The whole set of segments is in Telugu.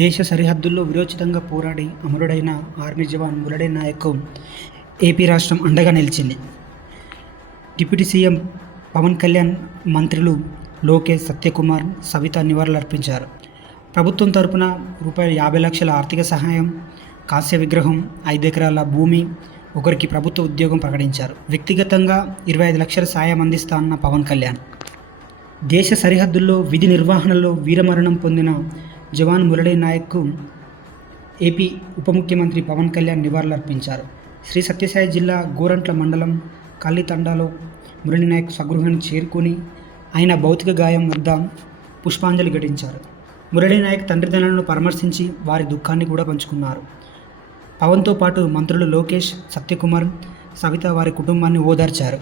దేశ సరిహద్దుల్లో విరోచితంగా పోరాడి అమరుడైన ఆర్మీ జవాన్ మురడే నాయక్ ఏపీ రాష్ట్రం అండగా నిలిచింది. డిప్యూటీ సీఎం పవన్ కళ్యాణ్ మంత్రులు లోకేష్ సత్యకుమార్ సవిత నివాళులర్పించారు ప్రభుత్వం తరపున రూపాయలు యాభై లక్షల ఆర్థిక సహాయం కాశ్య విగ్రహం ఐదు ఎకరాల భూమి ఒకరికి ప్రభుత్వ ఉద్యోగం ప్రకటించారు. వ్యక్తిగతంగా ఇరవై ఐదు లక్షల సాయం అందిస్తా అన్న పవన్ కళ్యాణ్. దేశ సరిహద్దుల్లో విధి నిర్వహణలో వీరమరణం పొందిన జవాన్ మురళీ నాయక్కు ఏపీ ఉప ముఖ్యమంత్రి పవన్ కళ్యాణ్ నివాళులర్పించారు. శ్రీ సత్యసాయి జిల్లా గోరంట్ల మండలం కల్లితండాలో మురళీ నాయక్ చేరుకుని ఆయన భౌతిక గాయం వద్ద పుష్పాంజలి ఘటించారు. మురళీ నాయక్ తండ్రిదండ్రులను పరామర్శించి వారి దుఃఖాన్ని కూడా పంచుకున్నారు. పవన్తో పాటు మంత్రులు లోకేష్ సత్యకుమార్ సవిత వారి కుటుంబాన్ని ఓదార్చారు.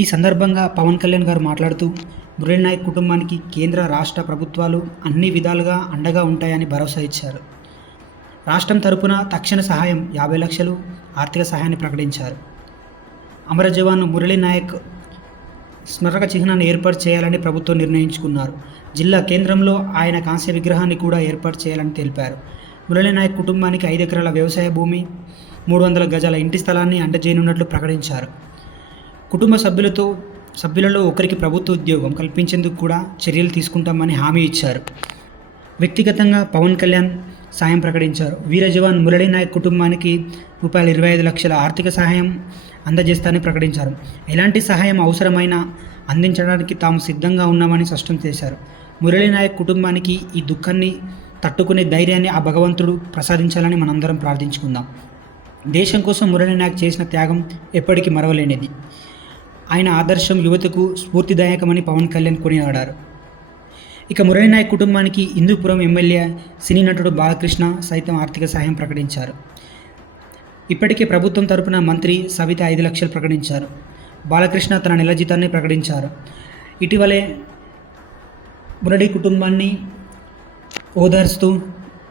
ఈ సందర్భంగా పవన్ కళ్యాణ్ గారు మాట్లాడుతూ మురళీ నాయక్ కుటుంబానికి కేంద్ర రాష్ట్ర ప్రభుత్వాలు అన్ని విధాలుగా అండగా ఉంటాయని భరోసా ఇచ్చారు. రాష్ట్రం తరపున తక్షణ సహాయం యాభై లక్షలు ఆర్థిక సహాయాన్ని ప్రకటించారు. అమర జవాన్ మురళీ నాయక్ స్మరక చిహ్నాన్ని ఏర్పాటు చేయాలని ప్రభుత్వం నిర్ణయించుకున్నారు. జిల్లా కేంద్రంలో ఆయన కాంస్య విగ్రహాన్ని కూడా ఏర్పాటు చేయాలని తెలిపారు. మురళీ నాయక్ కుటుంబానికి ఐదు ఎకరాల వ్యవసాయ భూమి మూడు వందల గజాల ఇంటి స్థలాన్ని అండజేయనున్నట్లు ప్రకటించారు. కుటుంబ సభ్యులతో సభ్యులలో ఒకరికి ప్రభుత్వ ఉద్యోగం కల్పించేందుకు కూడా చర్యలు తీసుకుంటామని హామీ ఇచ్చారు. వ్యక్తిగతంగా పవన్ కళ్యాణ్ సాయం ప్రకటించారు. వీర జవాన్ మురళీ నాయక్ కుటుంబానికి రూపాయలు ఇరవై ఐదు లక్షల ఆర్థిక సహాయం అందజేస్తానని ప్రకటించారు. ఎలాంటి సహాయం అవసరమైనా అందించడానికి తాము సిద్ధంగా ఉన్నామని స్పష్టం చేశారు. మురళీ నాయక్ కుటుంబానికి ఈ దుఃఖాన్ని తట్టుకునే ధైర్యాన్ని ఆ భగవంతుడు ప్రసాదించాలని మనందరం ప్రార్థించుకుందాం. దేశం కోసం మురళీ నాయక్ చేసిన త్యాగం ఎప్పటికీ మరవలేనిది. ఆయన ఆదర్శం యువతకు స్ఫూర్తిదాయకమని పవన్ కళ్యాణ్ కొనియాడారు. ఇక మురళీ నాయక్ కుటుంబానికి హిందూపురం ఎమ్మెల్యే సినీ నటుడు బాలకృష్ణ సైతం ఆర్థిక సహాయం ప్రకటించారు. ఇప్పటికే ప్రభుత్వం తరపున మంత్రి సవిత ఐదు లక్షలు ప్రకటించారు. బాలకృష్ణ తన నెల జీతాన్ని ప్రకటించారు. ఇటీవలే మురళి కుటుంబాన్ని ఓదార్స్తూ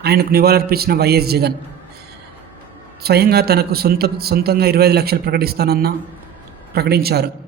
ఆయనకు నివాళులర్పించిన వైఎస్ జగన్. స్వయంగా తనకు సొంత సొంతంగా ఇరవై ఐదు లక్షలు ప్రకటిస్తానన్న ప్రకటించారు.